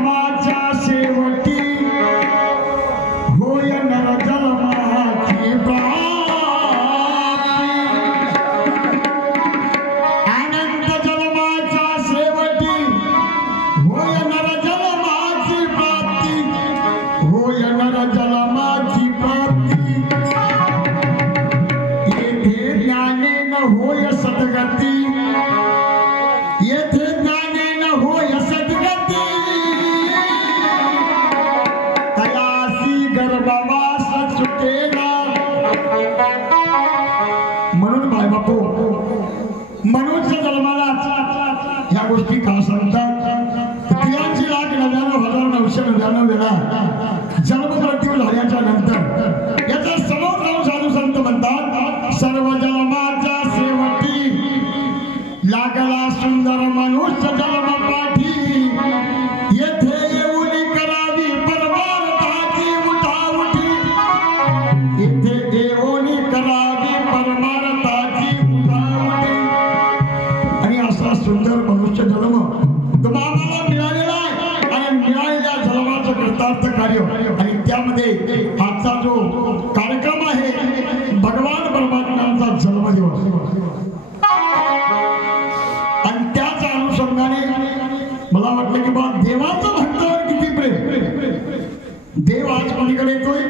जन्माच्या शेवटी होय नरजन्माची प्राप्ती अनंत जन्माच्या शेवटी होय नरजन्माची प्राप्ती होय नरजन्माची प्राप्ती येथे ज्ञानेन होय सद्गती येथे ज्ञानेन होय सद्गती तयासी गर्भवास सुटेना म्हणून भाई बापू मनुष्य जन्मालाच या गोष्टी का सांगतात 83,99,999 वेळा जन्ममृत्यू झाल्याच्या नंतर याचा समोर जाऊन साधू संत म्हणतात सर्व जन्माच्या शेवटी लागला सुंदर मनुष्य जन्म पाठी येथे येऊन करावी परमार्थाची उठाउठी येथे येऊन करावी परमार्थाची उठाउठी आणि असा सुंदर मनुष्य जन्म तुम्हाला मिळालेला आहे आणि मिळालेल्या जन्माचं कृतार्थ कार्य आणि त्यामध्ये आजचा जो कार्यक्रम आहे भगवान परमात्म्यांचा जन्मदिवस आणि त्याच अनुषंगाने मला वाटलं की बा देवाचं भक्तावर किती प्रेम देव आज कोणीकडे येतोय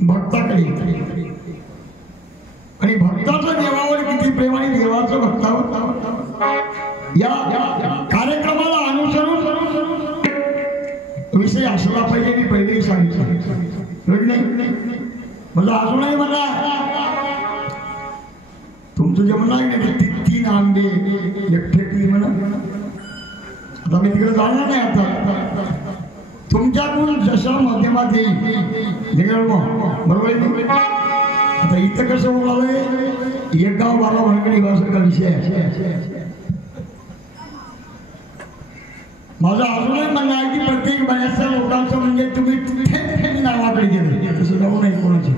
भक्ताकडे आणि भक्ताचं देवावर किती प्रेम आणि देवाचं भक्तावर या कार्यक्रमाला अनुसरून विषय असला पाहिजे मी पहिले सांगितलं मला अजूनही म्हणा तुमचं जे म्हणा तीन आंबे एकटे म्हणा आता मी तिकडे जाणार नाही आता तुमच्याकडून जशा माध्यमात येईल बरोबर आहे आता इथं कसं बोलावंय एक गाव 12 भानगडी भाषेचा विषय आहे माझं अजूनही म्हणणं आहे की प्रत्येक बऱ्याचशा लोकांचं म्हणजे तुम्ही नावाकडे गेले तसं जाऊ नये कोणाचे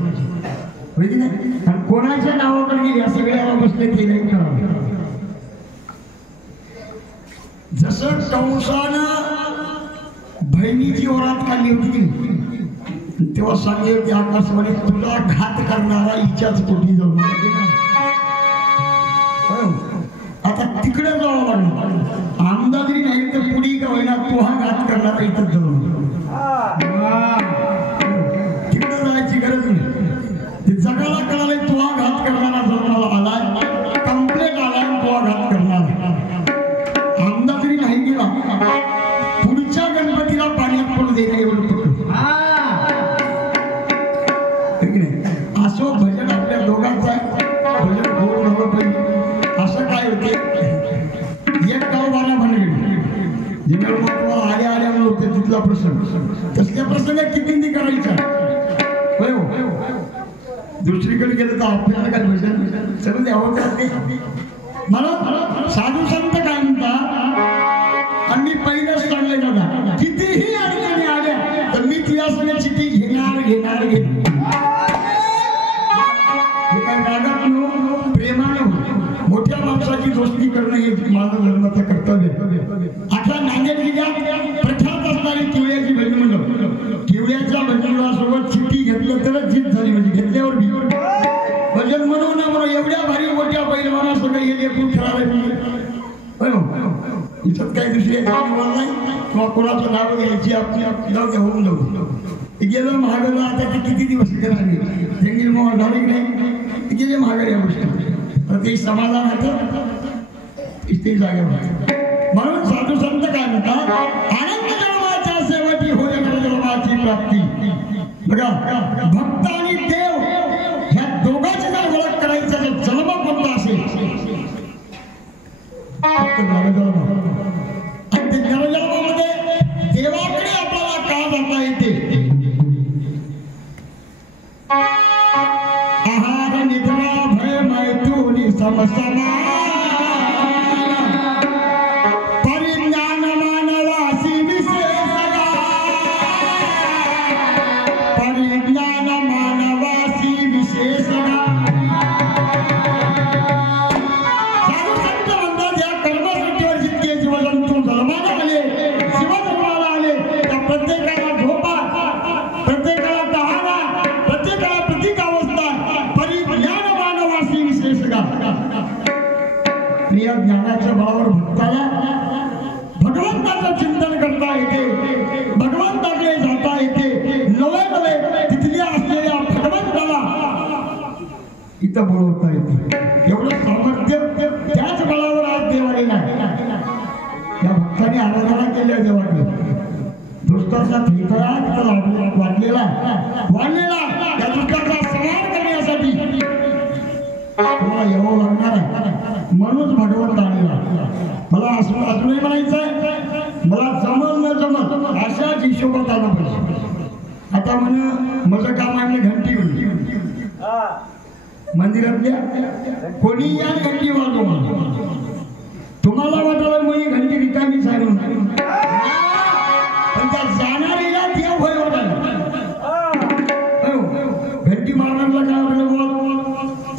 माहिती नाही आणि कोणाच्या नावाकडे गेले या सगळ्याला बसले ते नाही करावं जसं कंसानं बहिणीची वरात काढली होती तेव्हा सांगले होते आकाशवाणी तुला घात करणारा हिच्याच पोटी जाऊन आता तिकडे जावं लागलं आमदारी नाही तर पुढी का होईना तो हा घात करणारा इथंच जाऊन तिकडे जायची गरज नाही जगाला कळाले तो हा घात करणारा जन्माला आलाय कंप्लेंट आलाय तो हा घात करणार आमदारी नाही गेला पुढच्या गणपतीला पाण्यात पडू दे नाही एवढं असो भजन आपल्या दोघांचं आहे भजन गोड झालं पाहिजे असं काय होते एक गाव 12 भानगडी जिकडे तुम्हाला आल्या म्हणून होते तिथला प्रसंग तसल्या प्रसंगात किती करायचा दुसरीकडे गेलं तर आपल्याला काय भजन सगळं द्यावं करते मला साधू संत काय म्हणतात आणि मी पहिलंच सांगले दादा कितीही अडचणी आल्या तर मी तिला सगळ्या चिठ्ठी घेणार प्रेमाने मोठ्या माणसाची दोस्ती करणं हे माझं धर्माचं कर्तव्य 18 नांदेड जिल्ह्यात प्रख्यात असणारी किवळ्याची भजन मंडळ किवळ्याच्या भजन मंडळासोबत चिठ्ठी घेतलं तरच जीत झाली म्हणजे घेतल्यावर भजन म्हणू ना म्हणून एवढ्या भारी मोठ्या पैलवाना सगळं हे लेकरून खेळायला इथं काही दुसरी नाही किंवा कोणाचं नाव घ्यायची आपली जाऊ द्या होऊन जाऊ गेलं महागडला आता ते किती दिवस करावे जंगल मोहन झाले की नाही गेले महागड या गोष्टी तर ते समाधान होतं इथे जागेवर म्हणून साधू संत काय म्हणतात अनंत जन्माच्या सेवेची होय नरजन्माची प्राप्ती बघा भक्त आणि देव ह्या दोघांची जर ओळख करायचं तर जन्म कोणता असेल फक्त नरजन्म आणि ते नरजन्मामध्ये देवाकडे आपल्याला का जाता येते आहार निद्रा भय मैथुनी समसमा परिज्ञान मानवासी विशेष परिज्ञान मानव तिथं बोलवता येते. एवढं सामर्थ्य त्याच बळावर आज देव आलेला आहे. या भक्तांनी आराधना केल्या देवाकडे. दुष्टाचा थैतरा तिथं वाढलेला त्या दुष्टाचा संहार करण्यासाठी तुम्हाला यावं लागणार आहे. म्हणूनच भगवंत आलेला. मला अजूनही म्हणायचंय, मला जमल न जमल अशाच हिशोबात आलं पाहिजे. आता म्हण माझं काम आहे घंटी मंदिरातल्या कोणी या घंटी वाजवा. तुम्हाला वाटायला मग ही घंटी रिकामी सांगून पण त्या जाणारीला देव भय वाटायला. घंटी मारणारला काय वाटलं,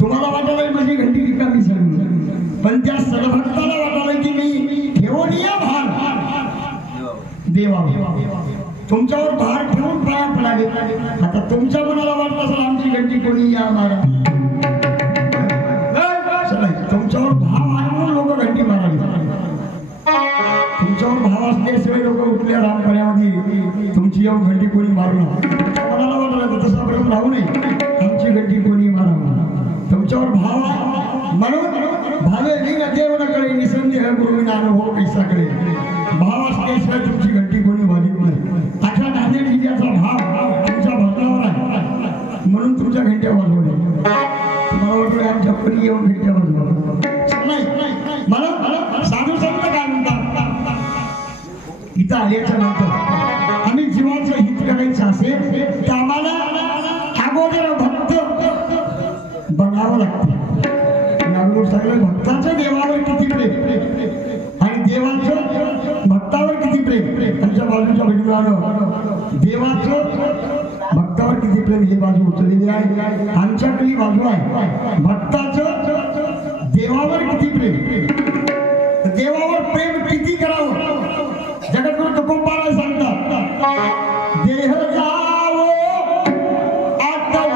तुम्हाला वाटायला माझी घंटी रिकामी सांगून, पण त्या सदभक्ताला वाटायला की मी ठेवून या भार देवा, तुमच्यावर भार ठेवून पाया पडावे. आता तुमच्या मनाला वाटत असेल आमची घंटी कोणी या मारा, तुमच्यावर भाव आहे म्हणून लोक घंटी मारावी. तुमच्यावर भाव असल्याशिवाय लोक उठल्या रामपण्यामध्ये तुमची येऊन घंटी कोणी मारू नका. मनाला वाटलं तसा प्रश्न राहू नये, आमची घंटी कोणी मारावं. तुमच्यावर भाव आहे म्हणून भावे लिंग देवनाकडे निसंदेह गुरुविना अनुभव कैसाकडे. भाव असल्याशिवाय तुमची घंटी कोणी वाजत नाही. अख्या नांदेड जिल्ह्याचा भाव तुमच्या भजनावर आहे म्हणून तुमच्या घंट्या वाजवल्या. तुम्हाला वाटलं आमच्या परी येऊन घंट्या वाजवल्या नाही. मला साधू संत काय म्हणतात, इथं आल्याच्या नंतर आम्ही जीवाचं हित करायचं असेल तर आम्हाला अगोदर भक्त बनावं लागतं. सगळं भक्ताचं देवावर किती प्रेम आणि देवाचं भक्तावर किती प्रेम. आमच्या बाजूच्या वडिलांनो देवाचं भक्तावर किती प्रेम ही बाजू उचललेली आहे. आमच्याकडली बाजू आहे भक्ताचं देवावर किती प्रेम. देवावर प्रेम किती करावं. जगद्गुरु तुकोबाराय सांगतात, देह जावो आत्मा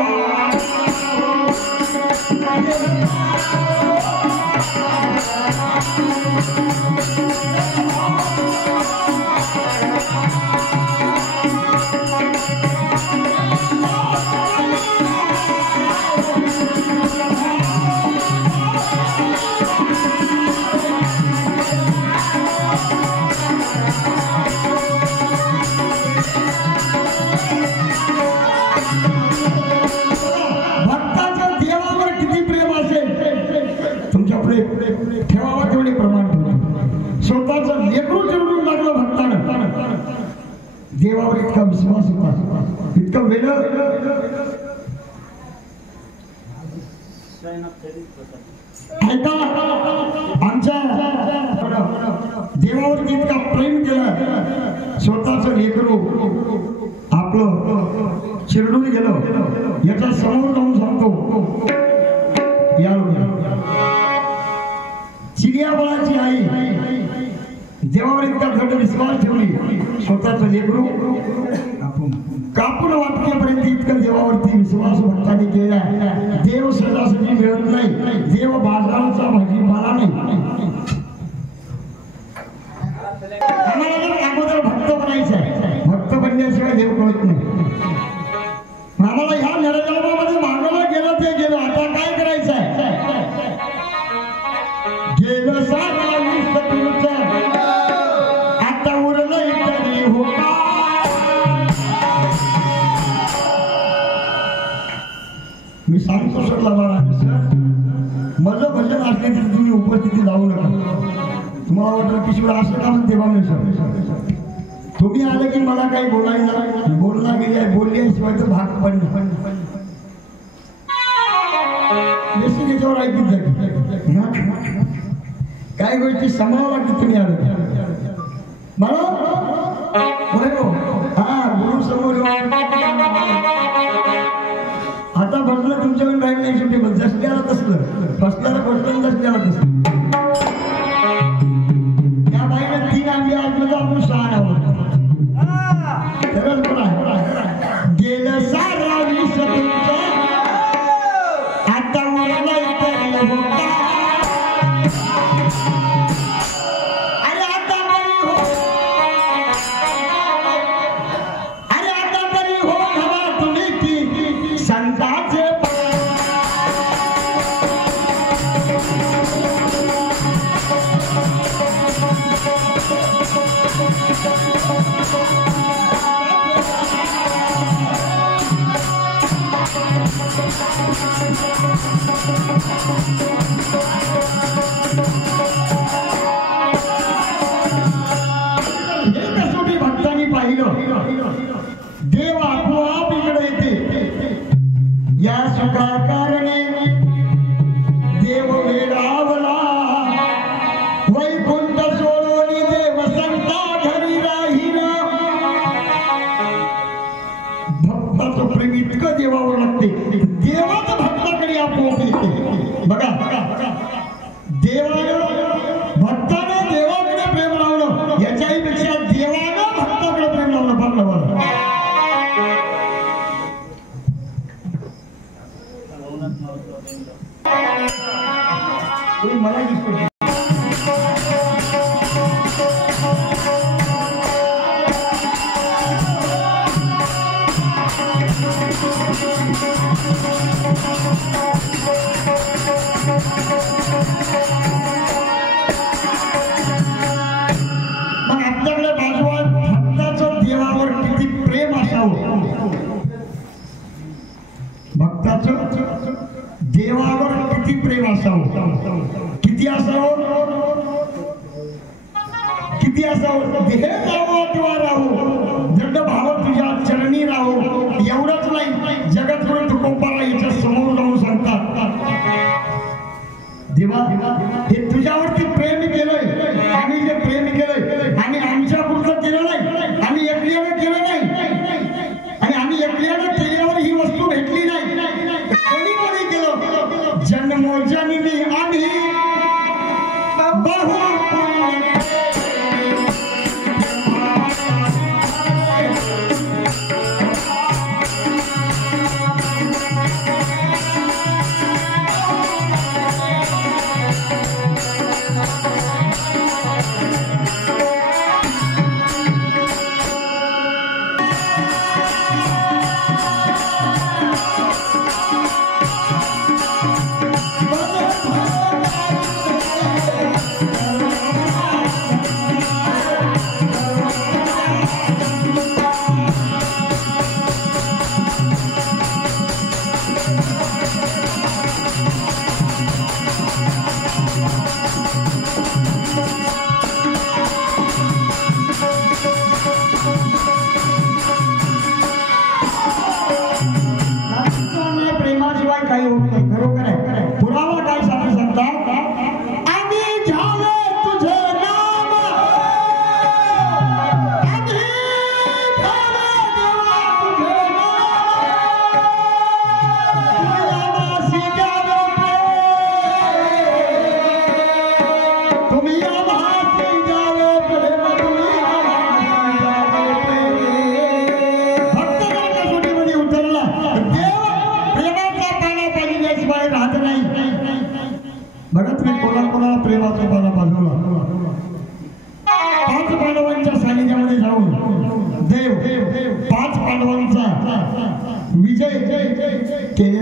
ठेवावा तेवढे प्रमाण ठेवतो. स्वतःचं लेकरू चिरडून लागलं भक्तानं, देवावर इतका विश्वास होता, इतकं वेळ ऐका. आमच्या देवावरती इतका प्रेम केलं, स्वतःचं लेकरू आपलं चिरडून गेलं. याच्या समोर जाऊन सांगतो, या चिडियाबळाची आई देवावर इतका घट विश्वास ठेवली, स्वतःचं लेकरू कापून वाटण्यापर्यंत इतकं देवावरती विश्वास भक्तांनी केला. देव सहजासहजी मिळत नाही, देव बाजाराचा भाजीपाला नाही. आम्हाला जर अगोदर भक्त बनायचं आहे, भक्त बनल्याशिवाय देव कळत नाही. आम्हाला ह्या नरजन्मामध्ये मागवलं गेलं ते गेलं, आता काय करायचं आहे. गेलं सारा विश्व तुमचं, आता उरलं तरी हो का. मी सांगतो सर बाळा, सर माझं भजन असले तरी तुम्ही उपस्थिती लावू नका. तुम्हाला वाटलं की शिवाय असं का म्हणते बा मी सर, तुम्ही आलं की मला काही बोलायला बोलला गेले बोलल्याशिवाय तर भाग पण बेसिक याच्यावर ऐकून जाईल. काही गोष्टी समावा लागते. तुम्ही आलं मला हा गुरु समोर आता बसलं तुमच्याकडून राहिलं नाही. शेवटी जसल्याला तसलं बसल्याला बसलं जसल्याला तसलं. त्या बाईला 3 आंबे ऐकलं तर आपण 6 आहोत. खरंच बघा, गेलं सारा विश्व तुमचं, आता उरलं तरी हो का. अरे आता तरी हो, अरे आता तरी हो घरा तुम्ही की संताचे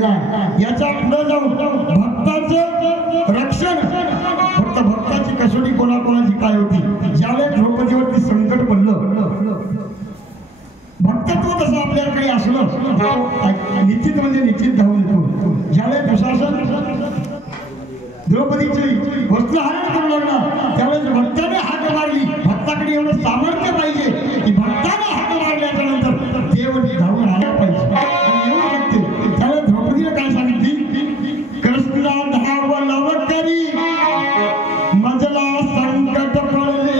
झालेला आहे. याच्या पुढे जाऊन भक्ताचं रक्षण, फक्त भक्ताची कसोटी कोणाकोणाची काय होती. ज्यावेळेस द्रौपदीवरती संकट पडलं, भक्तत्व तसं आपल्याकडे असलं निश्चित म्हणजे निश्चित धावून येतो. ज्यावेळेस दुःशासन द्रौपदीची वस्त्रहरण करू लागला, त्यावेळेस भक्ताने हाक मारली. भक्ताकडे एवढं सामर्थ्य पाहिजे की भक्ताने हाक मारल्याच्या नंतर देव धावून आला पाहिजे. आणि एवढं बघते त्यावेळेस द्रौपदीला काय सांगितली, कृष्णा धाव लवकरी मजला संकट पडले.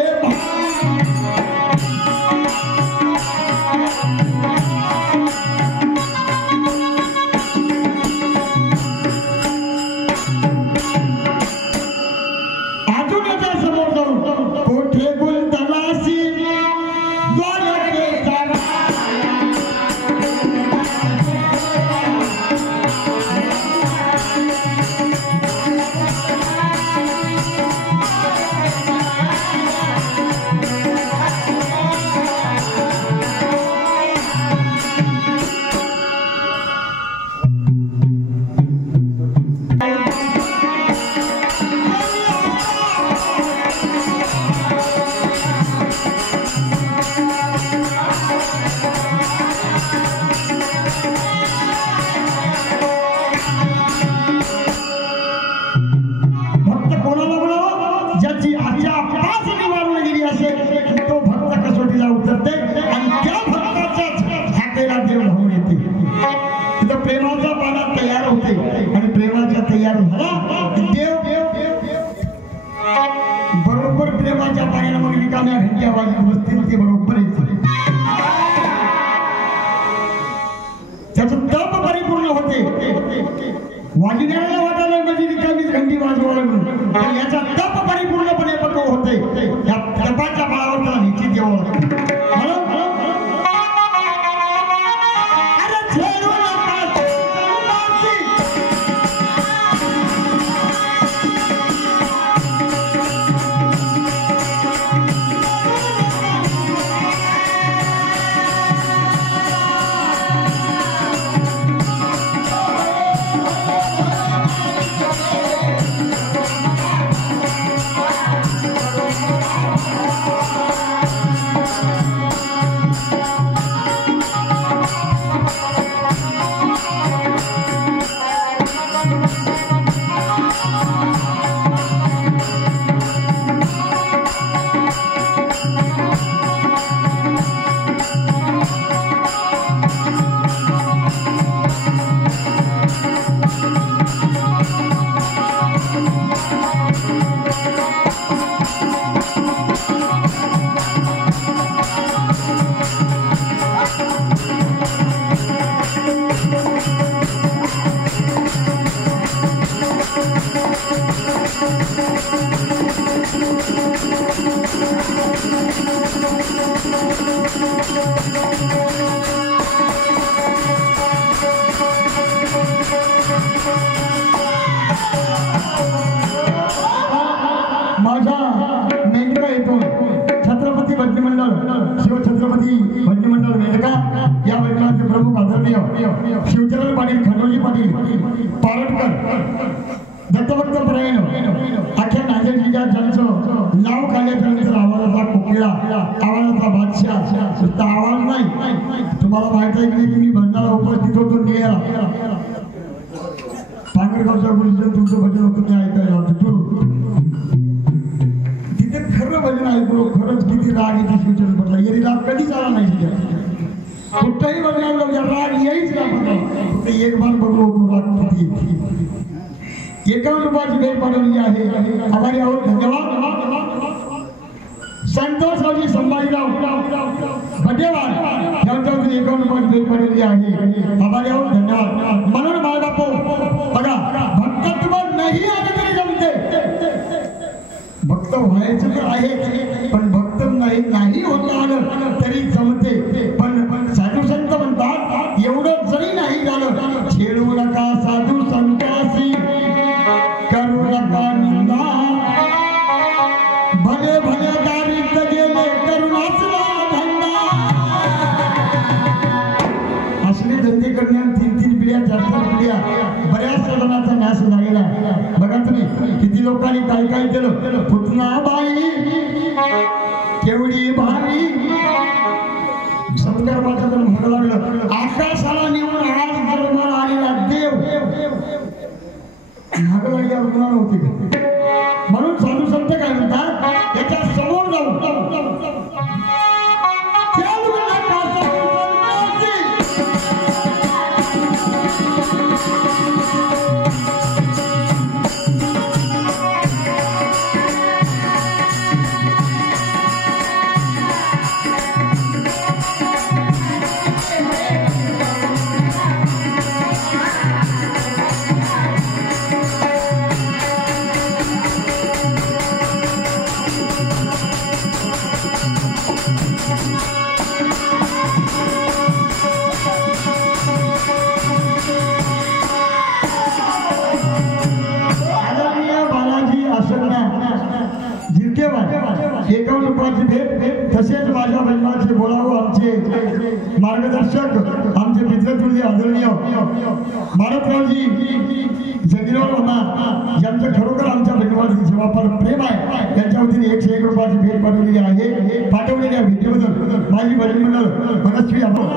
बरोबर प्रेमाच्या पाण्याला मग रिकाम्या घंट्या वाजत बसतील ते बरोबर येते. त्याचं तप परिपूर्ण होते. वाजण्याला वाटायला म्हणजे रिकामी घंटी वाजवायला म्हणून, पण याचा तप परिपूर्णपणे पक्व होते. या तपाच्या बळावर त्याला निश्चित यावं लागतं. शिवचरण पाटील, खंडोजी पाटील, पारटकर, दत्तभक्त परायण, अख्या नांदेड जिल्ह्यात ज्यांचं नाव काढल्याच्या नंतर आवाजाचा कोकिळा, आवाजाचा बादशाह, नुसता आवाज नाही. तुम्हाला माहित आहे की मी भजनाला उपस्थित होतो निळ्याला, पांगरगावच्या गुरुजींचं तुमचं भजन होतं ते ऐकायला होतं. तिथे खरं भजन ऐकलो, खरंच किती राग येते शिवचरण पाटला. येरी राग कधीच आला नाही तिथे. कुठंही बघणार राग यायच ना, एक बार बघू राग किती. एकावन्न रुपयाची भेट पाठवली आहे. आभारी आहोत, धन्यवाद. संतोषरावजी संभाजीराव बड्डेवार यांच्यावरून 51 रुपयाची भेट पाठवली आहे. आभारी आहोत, धन्यवाद. म्हणून मायबापू बघा, भक्तत्व नाही आलं तरी जमते. भक्त व्हायचं तर आहे, पण भक्त नाही होता आलं तरी जमते. पण साधू संत म्हणतात एवढं जरी नाही झालं, छेडू नका साधू संतासी, करू नका निंदा, भले भले दारिद्र गेले करुणाचला धंदा. असले धंदे करण्यात 3-3 पिढ्या 4-4 पिढ्या किती लोकांनी काय काय केलं. पुतनाबाई केवढी भारी सत्कार वाचायला म्हणायला लागलं. आकाशाला नेऊन आज जन्माला आलेला देव महागला या रुग्णाला होते का. म्हणून साधू संत काय म्हणतात, त्याच्या समोर जाऊ एकावन्न रुपयाची भेट. तसेच माझ्या बहिणाचे बोलावं आमचे मार्गदर्शक आमचे मित्रतुल्य आदरणीय मारुतरावजी जंगीरवार मामा यांचं खरोखर आमच्या बहिणीवरती जीवापार प्रेम आहे. त्यांच्या वतीने 101 रुपयाची भेट पाठवलेली आहे. पाठवलेल्या भेटीबद्दल माझी बहीण मंडळ मनस्वी आभार.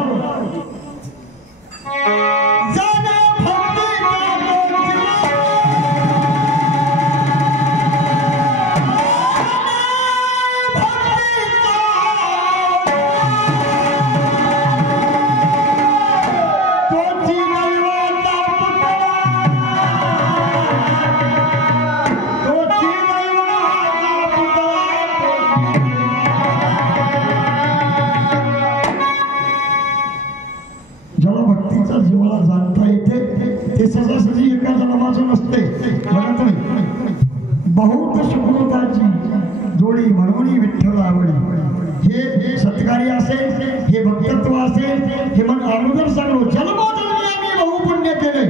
सजासजी एका जन्माचं नसते. बहुत सुकृताची जोडी म्हणून विठ्ठल आवडी. हे सत्कार्य असेल, हे भक्तत्व असेल, हे मन अगोदर सांगलो. जन्मोजन्मी आम्ही बहुपुण्य केले,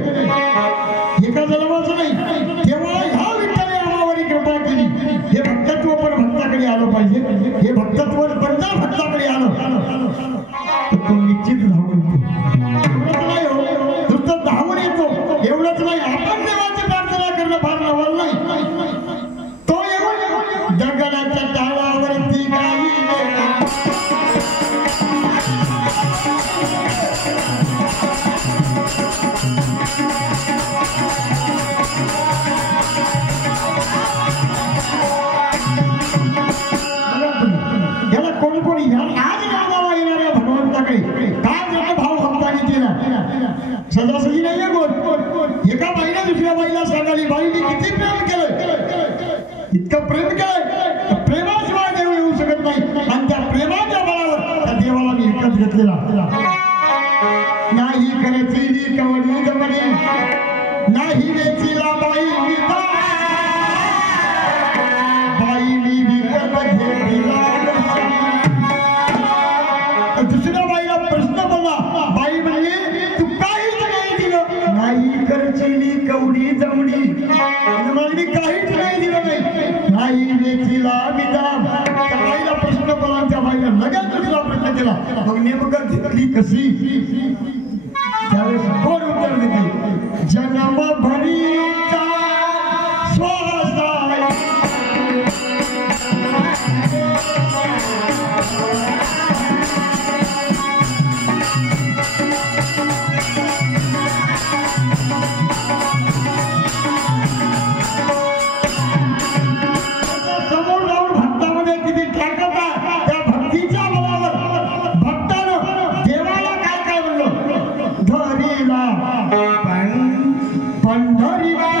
एका जन्माचं नाही. तेव्हा ह्या विठ्ठलाने आम्हावरी कृपा केली. हे भक्तत्व पण भक्ताकडे आलं पाहिजे. हे भक्तत्व पण जर भक्ताकडे आलं तर तो निश्चित धावून धावून येतो. एवढंच नाही, आपण देवाची प्रार्थना करणं फार नवल नाही. तो येऊन दगडाच्या टाळावरती काही याला कोणी कोणी आज गावाला येणाऱ्या भगवंताकडे काय भाव भक्तांनी केला. सजासजी नाहीये कोण. एका बाईला दुसऱ्या बाईला सांगाली, बाईने किती प्रेम केलं, इतकं प्रेम केलं, प्रेमाशिवाय देव येऊ शकत नाही. आणि त्या प्रेमाच्या बळावर त्या देवाला मी एकच घेतलेला. नाही करची कवडी गमडी, नाही वेचीला बाई विदा, बाई मी विकत घेतला. दुसऱ्या बाईला प्रश्न पडला. बाई म्हणजे तू काहीच नाही दिलं. नाही करचेली कवडी जमडी, मागणी काहीच नाही दिलं नाही. नाही वेचीला विदाम. त्या बाईला प्रश्न पडला. त्या बाईला लगेच दुसरा प्रश्न केला. मग नेमकं घेतली कशी. त्यावेळेस कोण उत्तर देते. जन्म भरीचा श्वास समोर जाऊन भक्तामध्ये किती ताकद आहे. त्या भक्तीच्या बळावर भक्तानं देवाला काय काय म्हणलं. धरीला पंढरीला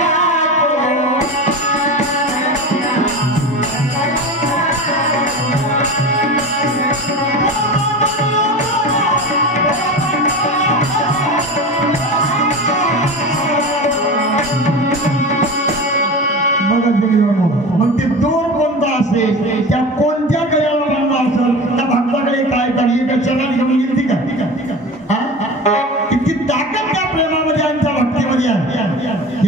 मग ते दोर कोणता असेल, त्या कोणत्या गळ्याला बांधला असेल, त्या भक्ताकडे काय काढली एका चरणात घेऊन गेली का. किती ताकद त्या प्रेमामध्ये आणि त्या भक्तीमध्ये आहे.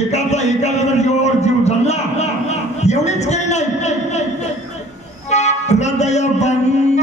एकाचा जर जीवावर जीव चालला एवढीच काही नाही. हृदय बंद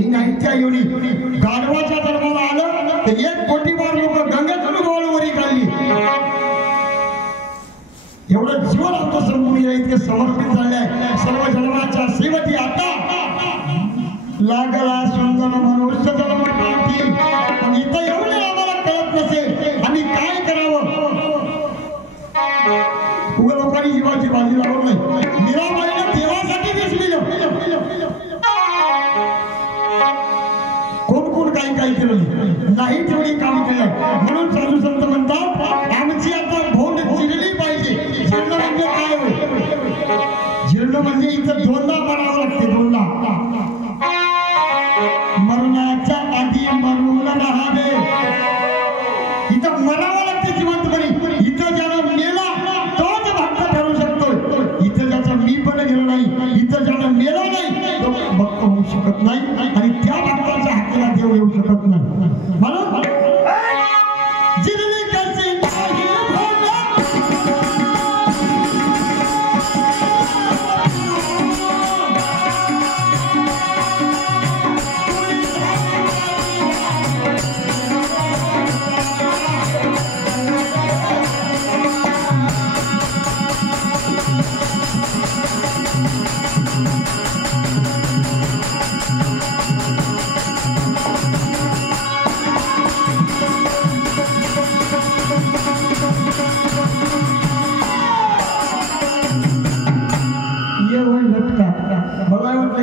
काही नाही त्या योनी गाढवाच्या जन्माला आलं तर 1 कोटीवार लोक गंगेतून गोळवरी काढली. एवढं जीवन आमचं संपूर्ण इतके समर्पित झाले आहे सर्व जन्माच्या सेवेसाठी. आता लागला सुंदर मनुष्य जन्म पाठी पण इथं एवढे आम्हाला कळत नसेल आम्ही काय करावं. उगा लोकांनी जीवाची बाजी लावत नाही. मीराबाईनं देवासाठी दिसलेलं कोण कोण काही काही केलं नाही तेवढी काम केलं. म्हणून साधू संत म्हणतात आमची आता भोंड चिरली पाहिजे. चिरणं म्हणजे काय होय? चिरणं म्हणजे इथं दोनदा मारावं लागते. दोनदा मरणाच्या आधी मरून राहावे. इथं मरावं लागते जिवंतपणे. इथं ज्याला मेला तोच भक्त ठरू शकतो. इथं ज्याचा मी पण गेलो नाही इथं ज्याला मेला नाही तो भक्त होऊ शकत नाही आणि त्या भक्ताच्या हाताला देव येऊ शकत नाही. म्हणून जिरली कशी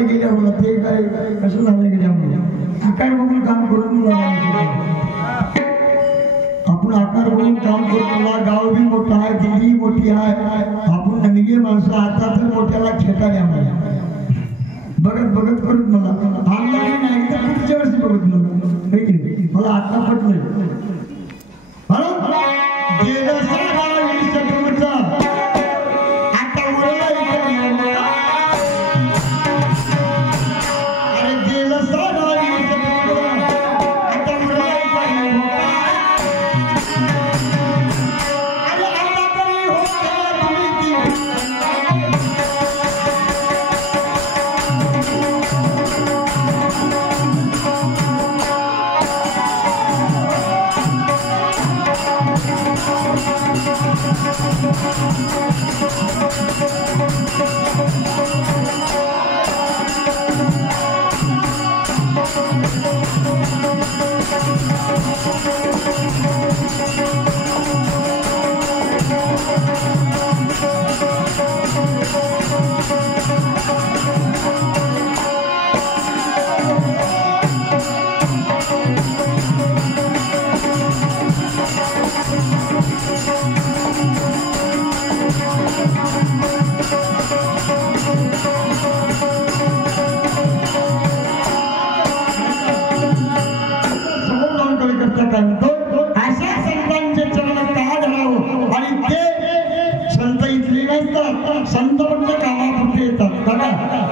गेल्या बोला ते काय कसं झालं गेल्या आकार बघून काम करून आपण आकार बघून काम करतो. गाव बी मोठा आहे दिल्ली मोठी आहे. आपण ननगे माणसं आता तर मोठ्याला खेटाने आम्हाला बघत बघत करत मला ऑनलाईन नाही तर पुढच्या वर्षी बघत मला आता पटलं. संत म्हणजे कामापुरते येतात. बघा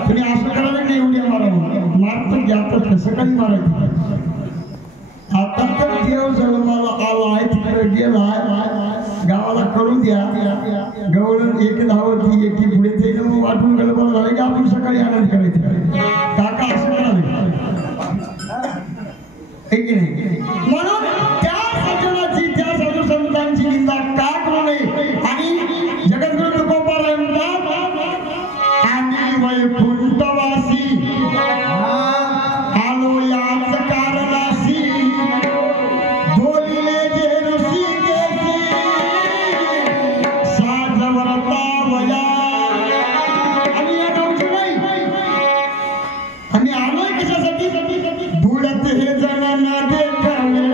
तुम्ही असं करायला नाही उड्या मारावं मारत घ्यात कसं काही मारायचं. आता तर देव जन्माला आलाय तिकडे गेलाय गावाला करून द्या. गवळण एक धावती एकी पुढे ते वाटून गलबल झाले की आपण सकाळी आनंद करायचं. काका असं करावे म्हणून त्या सज्जनाची त्या साधू संतांची निंदा का करू नये. आणि जगद्गुरु तुकोबाराय म्हणतात आम्ही वैकुंठवासी आलो याच कारणाशी बोलिले जे ऋषिकेशी साजवरता वया. आम्ही या गावचे नाही. आम्ही आलोय कशासाठी बुडत हे जणांना देखावे.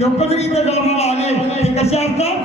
लोक जरी इथे जन्माला आले ते कसे असतात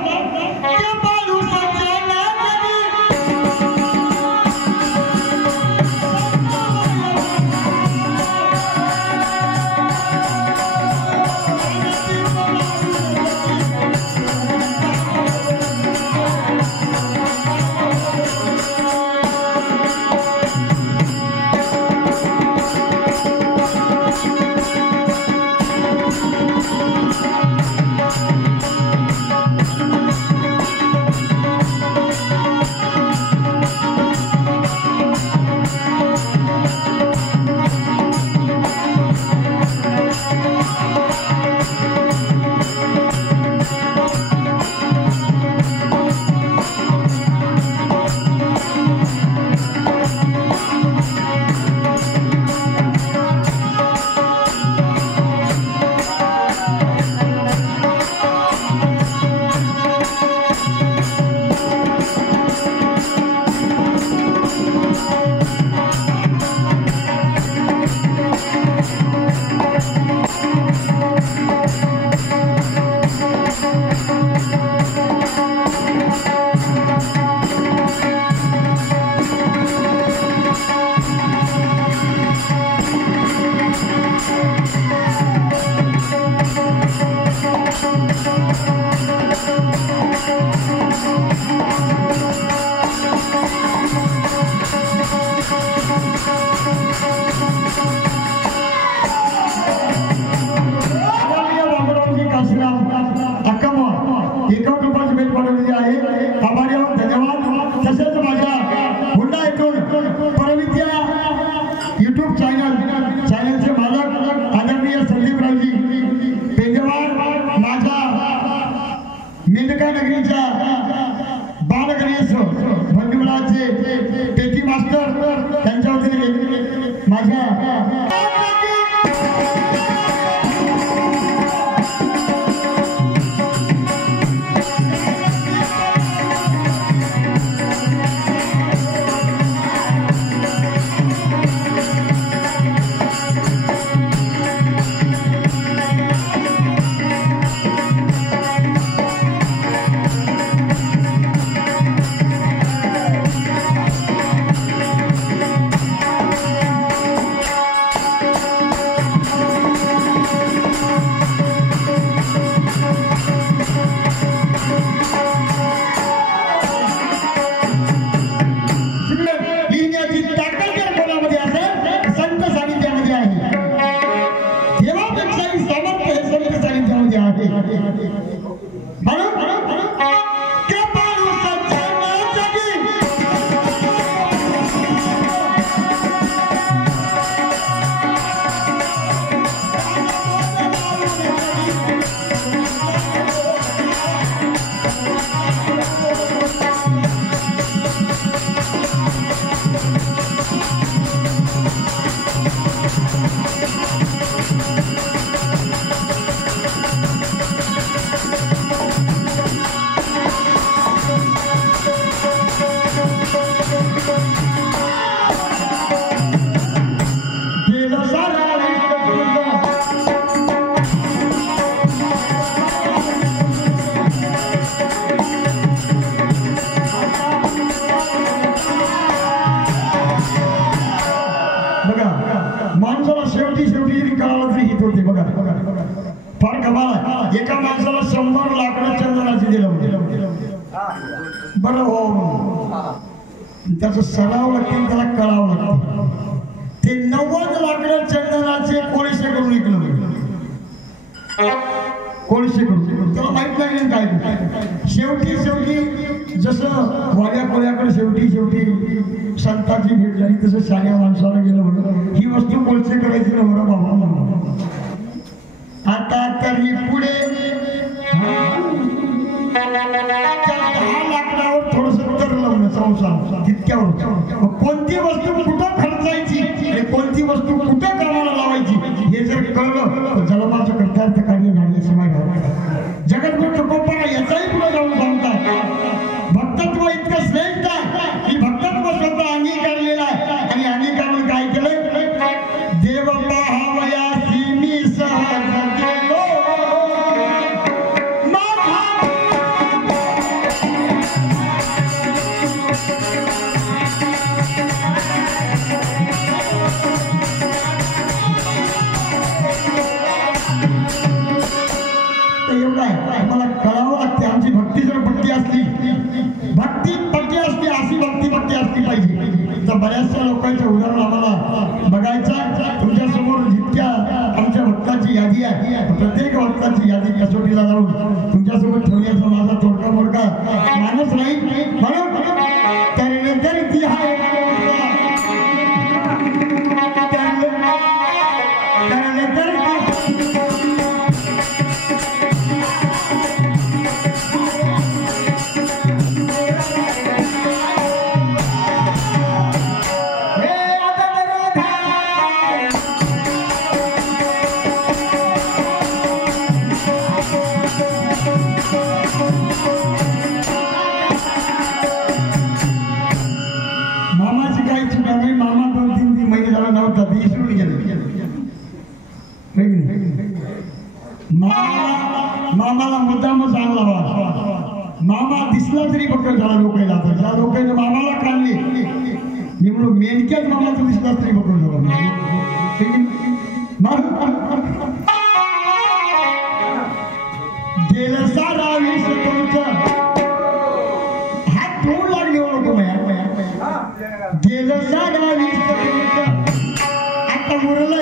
YouTube चॅनलचे मालक आदरणीय संदीपरावजी पेंडेवार, माझ्या मेंढका नगरीच्या बालगणेश मंडळाचे पेटी मास्टर, त्यांच्या वतीने माझ्या माणसाला शेवटी करावं तरी हित होते. बघा फार कमाल. एका माणसाला 100 लाकडं चंदनाचे दिलं होते. बरं हो, त्याचा सराव लागते, त्याला कळावं लागते. ते 90 लाकडं चंदनाचे कोळीसे करून विकलं. कोळीसे करून त्याला माहित नाही काय. शेवटी जसं वाड्या कोळ्याकडे शेवटी संतांची भेट झाली, तसं साऱ्या माणसाला गेलं म्हणून ही वस्तू कोळसे करायची ना बरं बाबा. आता तरी पुढे 10 लाकडावर थोडस तरलवलं संसार तितक्यावर. कोणती वस्तू कुठं खर्चायची आणि कोणती वस्तू कुठं कामाला लावायची हे जर कळलं तर जलमाचं कर्त्यार्थ कार्य झाले समाज. जगद्गुरु तुकोबा याचाही पुढे जाऊन सांगतात, भक्तत्व इतकं श्रेष्ठ आहे की भक्तत्व स्वतः अंगीकारलेलं आहे. आणि अंगीकारून काय केलं, देव पाहावयासी मी सहज गेलो मला कळावं लागते. आमची भक्ती जर भक्ती असली अशी भक्ती असली पाहिजे. तर बऱ्याचशा लोकांचे उदाहरण आम्हाला बघायचं. तुमच्या समोर जितक्या आमच्या भक्ताची यादी आहे, प्रत्येक भक्ताची यादी कसोटीला जाऊन तुमच्यासोबत ठेवण्याचा माझा तोडका मोडका मानस नाही. म्हणून त्यानंतर ती मामाला मुद्दामच आणला. मामा दिसला तरी फक्त ज्या लोकांना ज्या लोकांनी मामाला काढले मी म्हणून मेनक्यात मामाचा दिसला तरी पकडून गेलं सारा हात धुवून लागले नको गेलं सारा आता मुरला